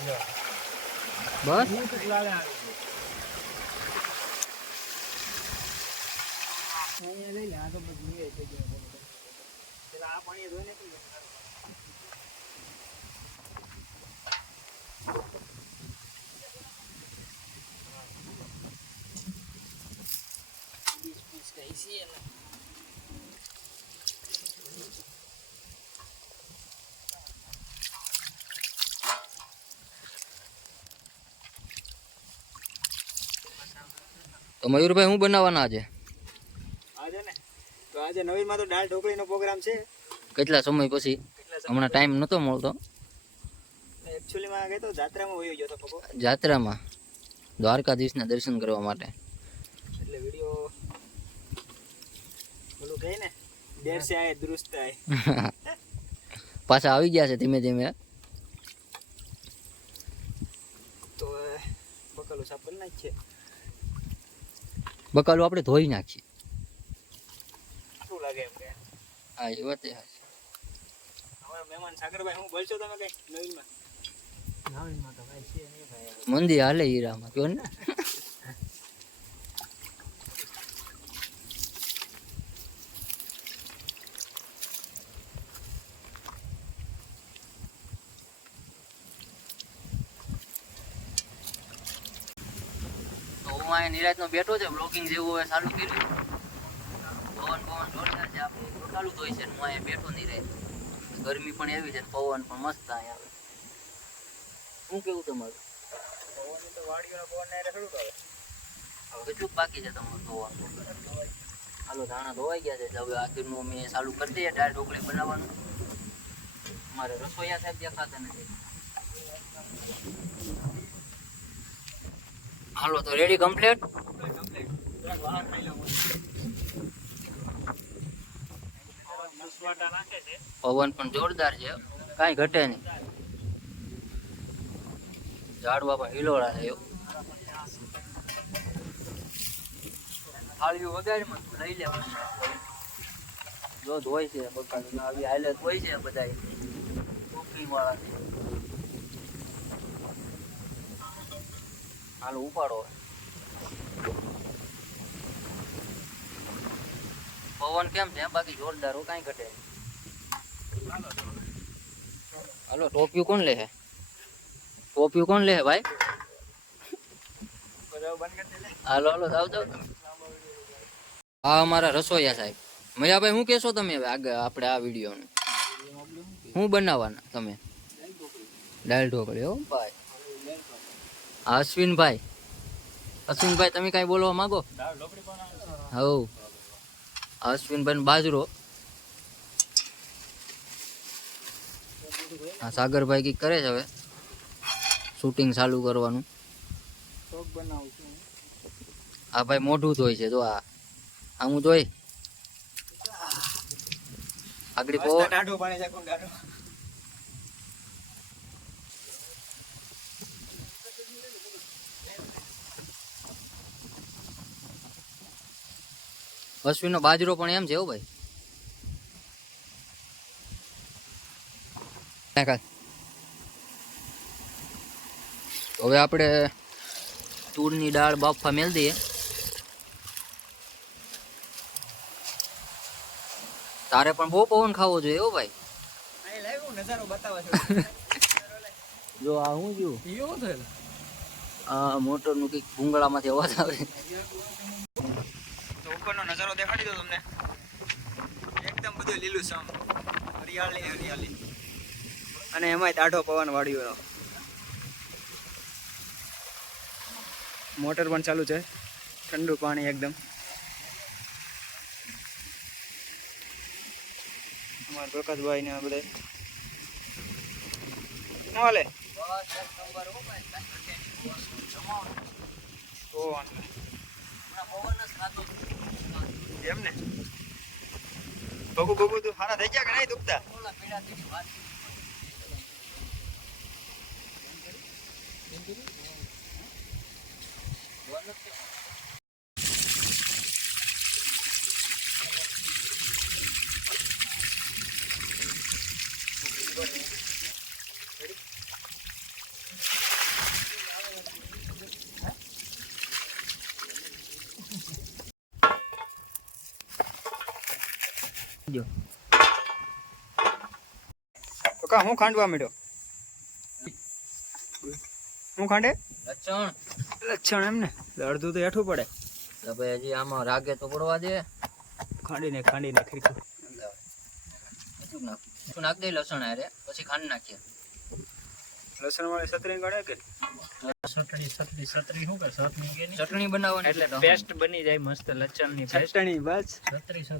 બસ તો મયુરભાઈ હું બનાવવાના આજે ને તો આજે નવીનમાં તો દાળ ઢોકળીનો પ્રોગ્રામ છે. કેટલા સમય પછી? હમણાં ટાઈમ નહોતો મળતો. એકચ્યુઅલીમાં ગયો તો જાત્રામાં વયો ગયો તો પપ્પો. જાત્રામાં દ્વારકાધીશના દર્શન કરવા માટે. એટલે વિડીયો બોલું કહે ને દેર સે આયે દુરુસ્ત આયે. પાછા આવી ગયા છે ધીમે ધીમે. તો બકાલું સાફ કરી નાખીએ. બકાલું આપણે ધોઈ નાખીએ. શું લાગે એમ કે? હા એ વાત છે. હવે મહેમાન સાગરભાઈ હું બોલશો તમે કઈ નવીનમાં? નવીનમાં તો કઈ છે નહીં ભાઈ. મંદી હાલે હીરામાં કયો ને. નિરાજનો બેઠો છે, બ્લોગિંગ જેવું હવે ચાલુ કર્યું. પવન જોરદાર છે, આપણે ચાલુ તો હોય છે. હું અહીંયા બેઠો નહીં રહે. ગરમી પણ એવી છે, પવન પણ મસ્ત અહીંયા આવે. શું કેવું તમારું? પવન તો વાડીઓનો પવન ને રખડું કરે. હવે કેટલું બાકી છે તમારું ધોવાનું? હાલો ધાણા ધોવાઈ ગયા છે. હવે આખીરનું અમે ચાલુ કરી દઈએ દાળ ઢોકળી બનાવવાનું. અમારે રસોઈયા સાહેબ દેખાતા નથી. હાલો તો રેડી કમ્પ્લીટ. પવન પણ જોરદાર છે, કાંઈ ઘટે નહીં. ઝાડવા પણ હિલોળા છે. થાળીઓ વગાડમાં લઈ લે. જો ધોય છે બકાલી આવી હાલત હોય છે બધા ટોપી વાળા. હાલો ઉપાડો. પવન કેમ છે? બાકી જોરદાર હો, કાંઈ ઘટે. હાલો ટોપિયું કોણ લે? ટોપિયું કોણ લે ભાઈ? હાલો હાલો જાવ જાવ. હા અમારા રસોઈયા સાહેબ. મયાભાઈ શું કહેશો તમે હવે આગળ આપણે આ વિડીયોનું શું બનાવવાના તમે? દાળ ઢોકળી હો ભાઈ. અશ્વિનભાઈ તમે કઈ બોલવા માંગો? હવ અશ્વિનભાઈ બાજરો. હા સાગરભાઈ કઈક કરે છે હવે શૂટિંગ ચાલુ કરવાનું. હા ભાઈ મોઢું ધોય છે. જો આ હું જોઈ આગળ અશ્વિનનો બાજરો પણ એમ છે હો ભાઈ. હવે આપણે તુરની દાળ બાફા મેલ દઈએ. તારે પણ બહુ પવન ખાવો જોઈએ હો ભાઈ. નજારો બતાવે છે. જો આ હું જોઉં આ મોટર નું કઈક ભૂંગળામાંથી અવાજ આવે. તો ઉપરનો નજારો દેખાડી દો તમને. એકદમ બધું લીલું સમ, હરિયાળી. અને એમાંય દાઢો પવન વાળ્યો. મોટર પણ ચાલુ છે, ઠંડુ પાણી એકદમ. અમારા પ્રકાશભાઈ ને બધા હાલે. એમ ને ભગુ તો સારા થઈ ગયા કે નહીં દુખતા? જો તો કા હું ખાંડવા માંડ્યો હું ખાંડે લચ્છણ એમ ને અડધું તો હેઠું પડે તો ભાઈ હજી આમાં રાગે તો પડવા દે. ખાંડીને ખીરતું શું નાખ દે લસણ હારે પછી ખાંડ નાખીએ. લસણ વાળી સતરી ગણે કે ચટણી બનાવવાની એટલે પેસ્ટ બની જાય મસ્ત લચ્છણની પેસ્ટ. ચટણી બસ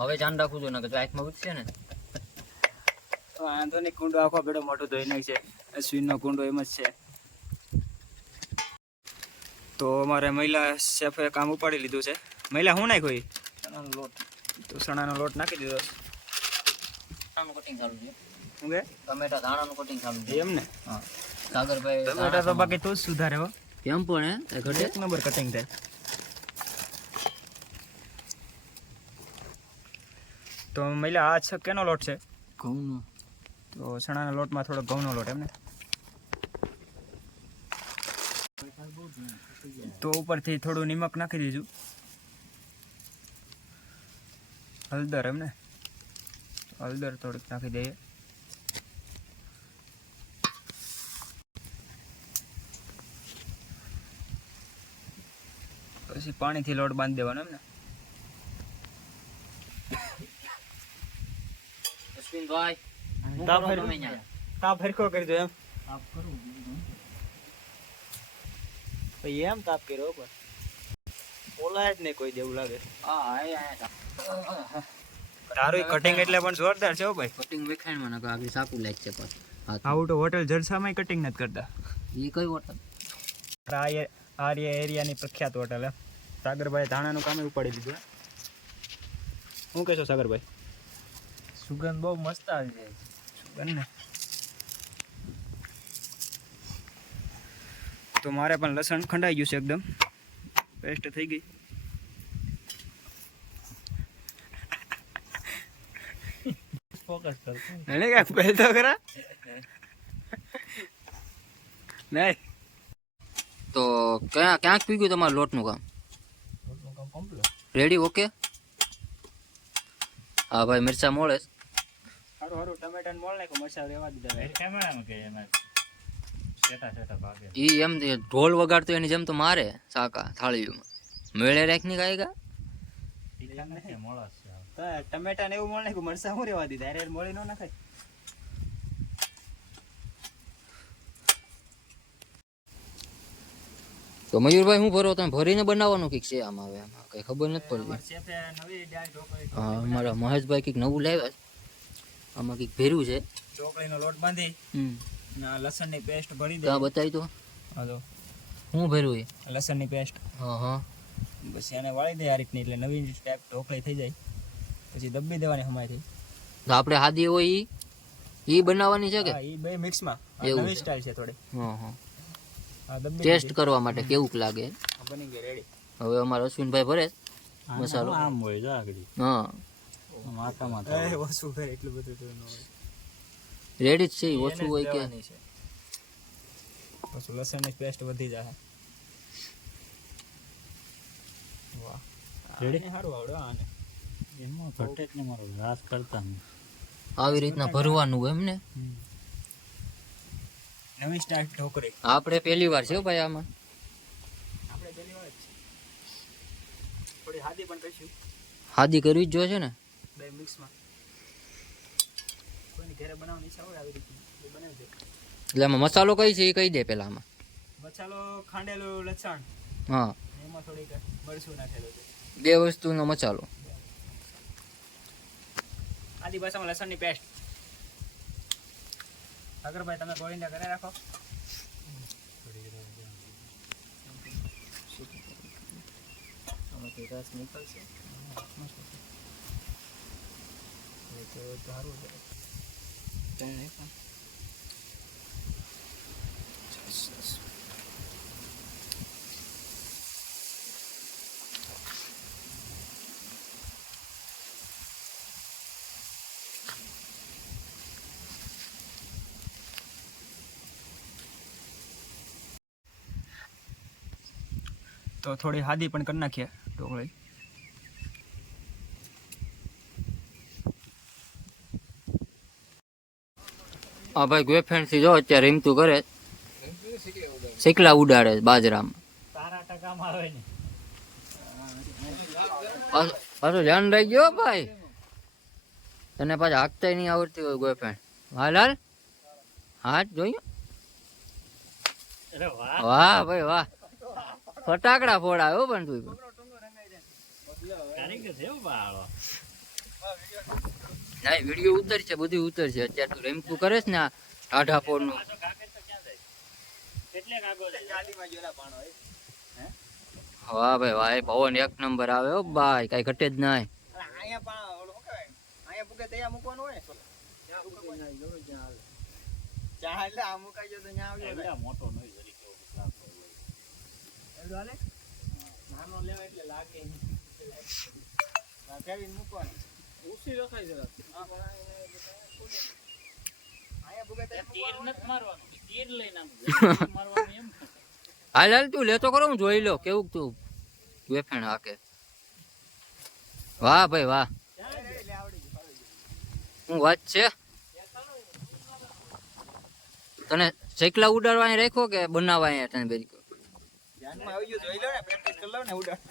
હવે ધ્યાન રાખવું જોઈએ ને કે આંખમાં ઉઠશે ને. વાંધો નહીં કુંડો આખો બેડો મોટું ધોઈ નાખ છે અશ્વિનનો કુંડો એમ જ છે. તો અમારે મહિલા શેફે કામ ઉપાડી લીધું છે. મહિલા શું નાખ્યું ચણાનો લોટ તો ચણાનો લોટ નાખી દીધો. ધાણાનું કટિંગ ચાલુ છે. શું કે ટમેટા ધાણાનું કટિંગ ચાલુ છે. એમ ને હા સાગરભાઈ ટમેટા તો બાકી તું જ સુધારે હો કેમ પણ હે ઘટે એક નંબર કટિંગ થાય. તો મહિલા આ છે કેનો લોટ છે ઘઉંનું. તો ચણાના લોટમાં થોડો ઘઉંનો લોટ એમ ને તો ઉપરથી થોડું નિમક નાખી દીધું. હળદર એમ ને હળદર થોડીક નાખી દઈએ. પછી પાણીથી લોટ બાંધી દેવાનો એમ ને. અશ્વિનભાઈ તાપ હરખો કરી દો એમ પછી એમ તાપ કર્યો પણ બોલાય જ નહીં કોઈ જેવું લાગે. તારું કટિંગ એટલે પણ જોરદાર છે હો ભાઈ. કટિંગ વેખાણમાં નાખો આગળ સાકું લાગ છે પાછું. આવું તો હોટેલ જલસામાં કટિંગ નથી કરતા. એ કઈ હોટલ? આ એરિયાની પ્રખ્યાત હોટલ હે. સાગરભાઈ ધાણાનું કામ ઉપાડી લીધું. શું કહેશો સાગરભાઈ? સુગંધ બહુ મસ્ત આવી જાય. સુગંધ ને તો મારે પણ લસણ ખંડાઈ ગયું છે એકદમ પેસ્ટ થઈ ગઈ. ફોકસ કર એને કાંઈ પહેલ તો ખરા નહીં. તો ક્યાંક પી ગયું તમારું લોટનું કામ રેડી? ઓકે. હા ભાઈ મિરચા મોળે. સારું ટમેટાને મોળ નાખો મરચાં રહેવા દીધા. કેમેરામાં કે એમાં સેટા ભાગે ઈ એમ ઢોલ વગાડતો એની જેમ તો મારે સાકા થાળીઓમાં મેળે રાખની ગાયગા. મોળા છે ટમેટા ને એવું મોળ નાખ્યું મરચાં શું રહેવા દીધા. અરે મોળી ન નાખાય. તો મયુરભાઈ હું ભરો તમે ભરીને બનાવવાનું કંઈક છે આમાં? હવે આમાં કઈ ખબર નથી પડતી. હા અમારા મહેશભાઈ કંઈક નવું લાવ્યા છે. આમાં કંઈક ભેર્યું છે. ચોકડીનો લોટ બાંધી ના લસણની પેસ્ટ ભરી દે. ત્યાં બતાવી તો હાલો હું ભર્યું એ લસણની પેસ્ટ. હા હા બસ એને વાળી દે આ રીતની એટલે નવી ટાઈપ ઢોકળી થઈ જાય. પછી દબ્બી દેવાની હમાયથી. તો આપણે હાદી હોય ઈ બનાવવાની છે કે? હા ઈ બે મિક્સમાં એવું નવી છે. સ્ટાઈલ છે થોડી. હા હા આ દબ્બી ટેસ્ટ કરવા માટે કેવું લાગે. બની ગઈ રેડી. હવે અમારા અશ્વિનભાઈ ભરે મસાલો. આમ હોય જો આગળ હા માટામાં એ ઓછું કરે એટલું બધું તો ન હોય. રેડી જ છે ઈ ઓછું હોય કે પછી લસણની પેસ્ટ વધી જાય. વાહ રેડી સારું આવડે આને. એમાં ઘટે જ ને મારો રાસ કરતા નહીં. આવી રીતના ભરવાનું હોય એમ ને. નવી સ્ટાઈલ ઢોકળી આપણે પહેલી વાર છે હો ભાઈ આમાં. આપણે પહેલી વાર જ છે. થોડી હાદી પણ કરીશું હાદી કરવી જ જોઈએ ને. બે મિક્સમાં. કોઈની ઘરે બનાવવાની ઈચ્છા હોય આવી રીતની એ બનાવી દે. એટલે આમાં મસાલો કઈ છે એ કહી દે પેલા આમાં. મસાલો ખાંડેલું લસણ હા એમાં થોડીક મરચું નાખેલું છે. બે વસ્તુનો મસાલો. આદી ભાષામાં લસણની પેસ્ટ. સાગરભાઈ તમે ગોળીને ઘરે રાખો. આમાંથી રસ નીકળશે. તો સારું છે. તો થોડી હાદી પણ કરી નાખીએ ઢોકળી. હા ભાઈ ગોફેન્ડ થી જો અત્યારે રમતું કરે શીકલા ઉડાડે બાજરામાં. તારા ટકામાં આવે ને. પાછું ધ્યાન રહી ગયો ભાઈ, તને પાછા હાંકતા નહીં આવડતી હોય ગોફેન્ડ. હાલ હાલ હાથ જોઈએ. અરે વાહ. વાહ ભાઈ વાહ, ફટાકડા ફોડાવે હો પણ તું. કારીગર છે હો બાળો. ના વિડીયો ઉતરશે, બધું ઉતરશે. અત્યારે તું રમતું કરે છે ને આ ટાઢા પોળનું. પાછો કાગળ તો ક્યાં જાય? કેટલે કાગળ છે? ગાડીમાં જોરા પાણો હોય. વાહ ભાઈ વાહ, એ પવન એક નંબર આવે હો ભાઈ, કઈ ઘટે જ નહીં. અલા, અહીંયા પાણો ઓલું શું કહેવાય? અહીંયા મૂકે ત્યાં મૂકવાનું હોય. ચા એટલે આ મુકાઈ ગયો તો ત્યાં આવ્યો એટલે મોટો નહીં જરી કેવો ખરાબ હોય. એવડો હાલે? નાનો લેવા એટલે લાગે નહીં. ફેરવીને મૂકવાનું. ઊંચી રખાય જરા. અહીંયા મૂકે ત્યાં તીર મૂકવાનું નથી મારવાનું. તીર લઈને આમ તીર મારવાનું એમ. હાલ હાલ તું લેતો કરો, હું જોઈ લો કેવું તું વેફેણ હાકે. વાહ ભાઈ વાહ, એટલે આવડી ગયું. હું વાત છે. તને સાયકલા ઉડાડવા અહીં રાખ્યો કે બનાવવા અહીંયા તને બેરી? ધ્યાનમાં આવી ગયું, જોઈ લો ને, પ્રેક્ટિસ કરી લો ને, ઉડાડ.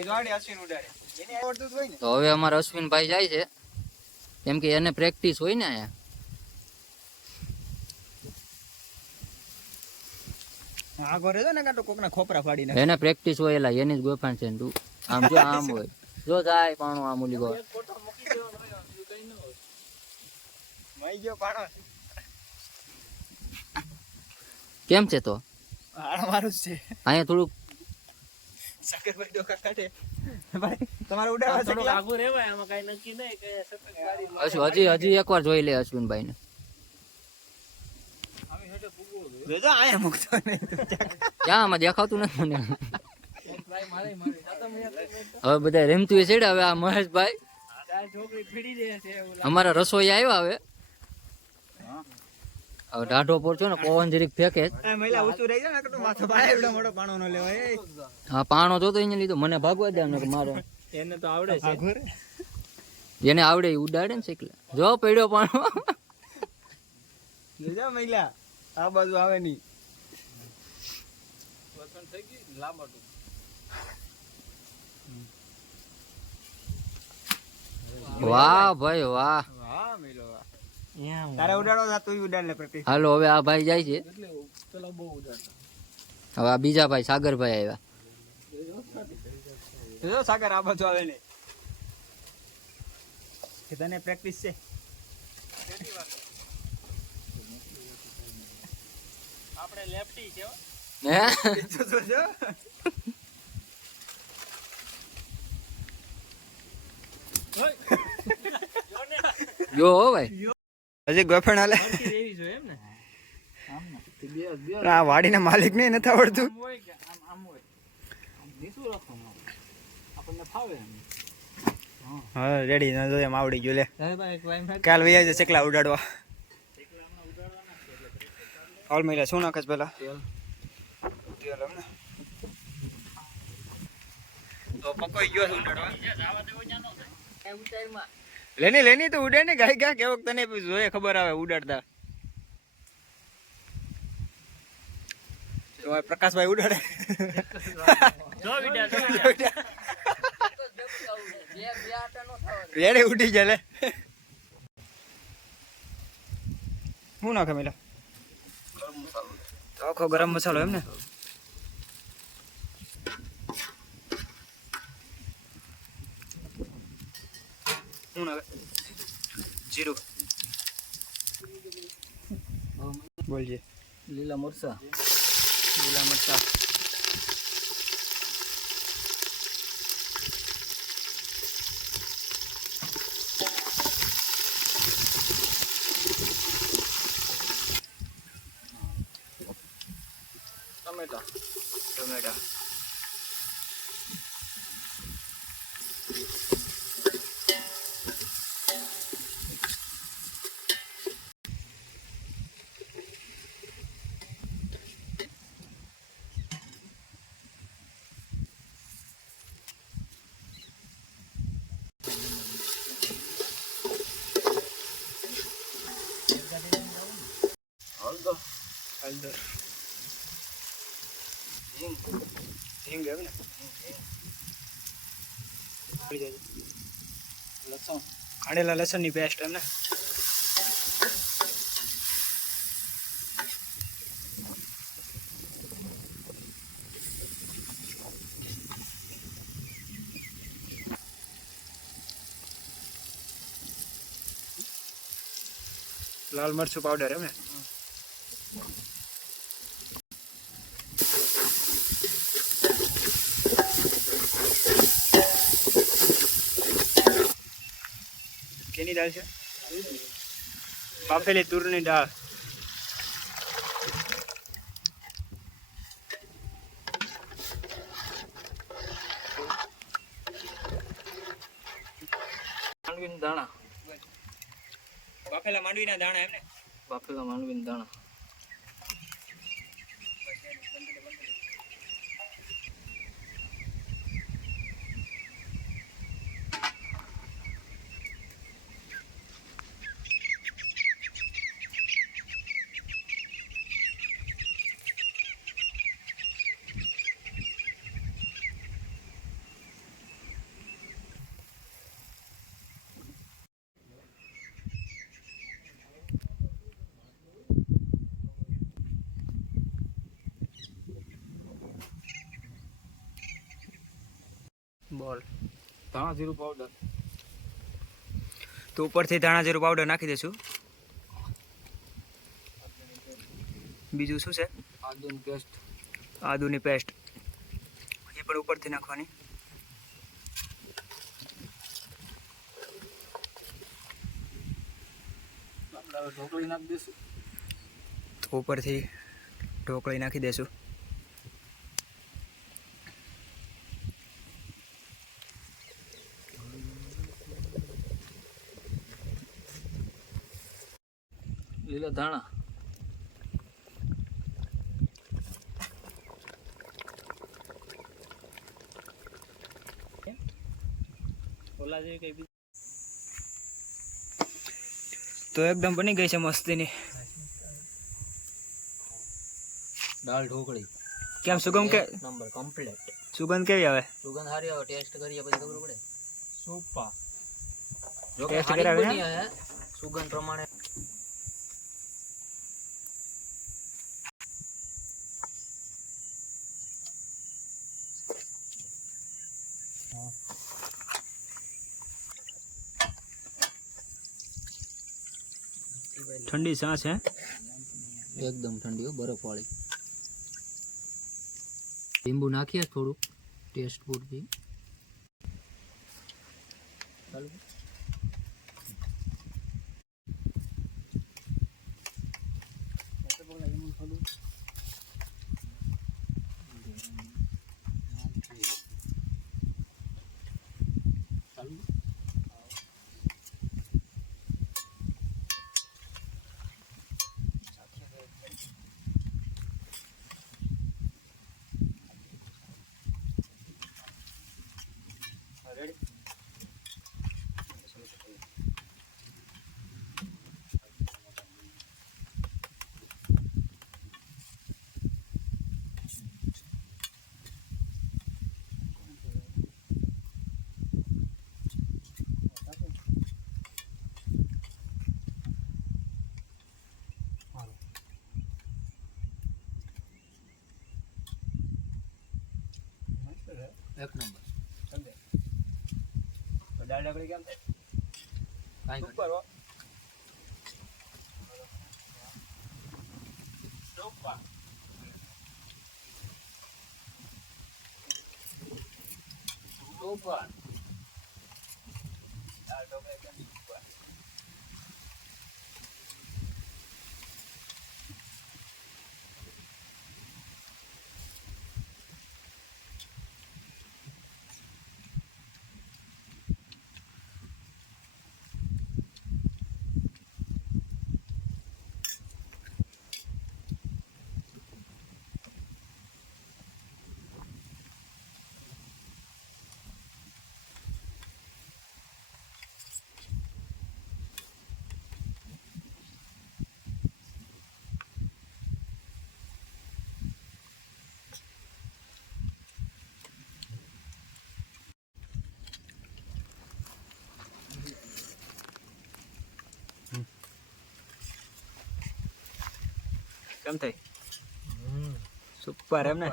ઉડાડે અશ્વિન ઉડાડે. એને આવડતું જ હોય ને. તો હવે અમારા અશ્વિનભાઈ જાય છે, કેમ કે એને પ્રેક્ટિસ હોય ને અહીંયા. આગો રહેજો ને કાંટો કોકના ખોપરા ફાડી નાખે. એને પ્રેક્ટિસ હોય એલા, એની જ ગોફાણ છે ને તું આમ જો આમ હોય જો જાય પાણો આમ ઓલી ગો. મઈ ગયો પાણો. કેમ છે તો હાડ મારું જ છે. અહીંયા થોડુંક સાકરભાઈ ડોકા કાઢે. ભાઈ તમારે ઉડાડવા છે થોડું કે? આગું રહેવાય, આમાં કાંઈ નક્કી નહીં કે સતત ગાડી હજી એકવાર જોઈ લે અશ્વિનભાઈ ને. જોજો આયા મૂકતો નહીં. ક્યાં આમાં દેખાતું નથી મને. હવે બધા રમતું છે હવે આ મહેશભાઈ છોકરી ફીડી દે છે એવું અમારા રસોઈ આવ્યા હવે ઢાઢો પોર છો ને પવન જરીક ફેંકે જ. આ મહિલા ઊંચું રહી જાય ને કટુ માથો ભાઈ એવડો મોટો પાણો ન લેવાય. હા પાણો જોતો અહીંયા લીધો, મને ભાગવા દે ને મારે એને તો આવડે છે. આગોર જેને આવડે એ ઉડાડે ને શીખલે. જો પડ્યો પાણો. જોજો મહિલા આ બાજુ આવે નહીં. વાહ ભાઈ વાહ. વાહ મિલો વાહ. તારે ઉડાડો તા તું ઉડાડ લે પ્રેક્ટિસ. હાલો હવે આ ભાઈ જાય છે. હવે આ બીજા ભાઈ સાગરભાઈ આવ્યા. જોજો સાગર આ બાજુ આવે ને. કે તને પ્રેક્ટિસ છે. આપણે લેફ્ટી છે હો. હે જોજો. જો હો ભાઈ હજી ગોફેણ હાલે. સરખી રહેવી જોઈએ એમ ને. આ વાડીના માલિક ને નથી આવડતું. આમ હોય કે આમ હોય. આમ નીચું રાખવાનું. આપણને ફાવે એમ. હા રેડી ના જો એમ આવડી ગયું લે. હવે ભાઈ ક્લાઇમ કાલ વૈયા છે ચકલા ઉડાડવા. ઓલ મહિલા શું નાખે છે પેલા? તેલ એમ ને. તો પકોઈ ગયો છે ઉડાડવા. લેની તો ઉડે ને ગાય ગા કેવોક તને જોઈએ ખબર આવે ઉડાડતા. તો આ પ્રકાશભાઈ ઉડાડે. જો વિડિયા જો રેડે ઉડી જાય લે. શું નાખે મેલા? આખો ગરમ મસાલો એમ ને. શું નાખે? જીરું. બોલજે. લીલા મરચા. લીલા મરચા. ટમેટા. હળદર હિંગ હિંગ એમ ને લસણ ખાડેલા લસણની પેસ્ટ એમ ને લાલ મરચું પાવડર એમ ને કેની દાળ છે બાફેલી તુરની દાળ માંડવીના દાણા બાફેલા માંડવીના દાણા એમ ને બાફેલા માંડવીના દાણા બોલ ધાણા જીરું પાવડર તો ઉપરથી ધાણા જીરું પાવડર નાખી દઈશું બીજું શું છે આદુની પેસ્ટ આદુની પેસ્ટ એ પણ ઉપરથી નાખવાની આપણે હવે ઢોકળી નાખી દઈશું તો ઉપરથી ઢોકળી નાખી દઈશું લીલા ધાણા ઓલા જે કઈ તો એકદમ બની ગઈ છે મસ્તીની દાળ ઢોકળી કેમ સુગમ કે નંબર કમ્પ્લીટ સુગંધ કેવી આવે સુગંધ સારી આવે ટેસ્ટ કરીએ પછી ખબર પડે સોપા જો કે ટેસ્ટ સારી કરાવે બની હે સુગંધ પ્રમાણે ઠંડી છાશ હે એકદમ ઠંડી હો બરફ વાળી લીંબુ નાખીએ થોડું ટેસ્ટ પૂરતી ચાલુ એક નંબર દાળ ઢોકળી કેમ કાંઈ સુપર હો સોપા દાળ ઢોકળી કેમ સુપર કેમ થઈ સુપર એમ ને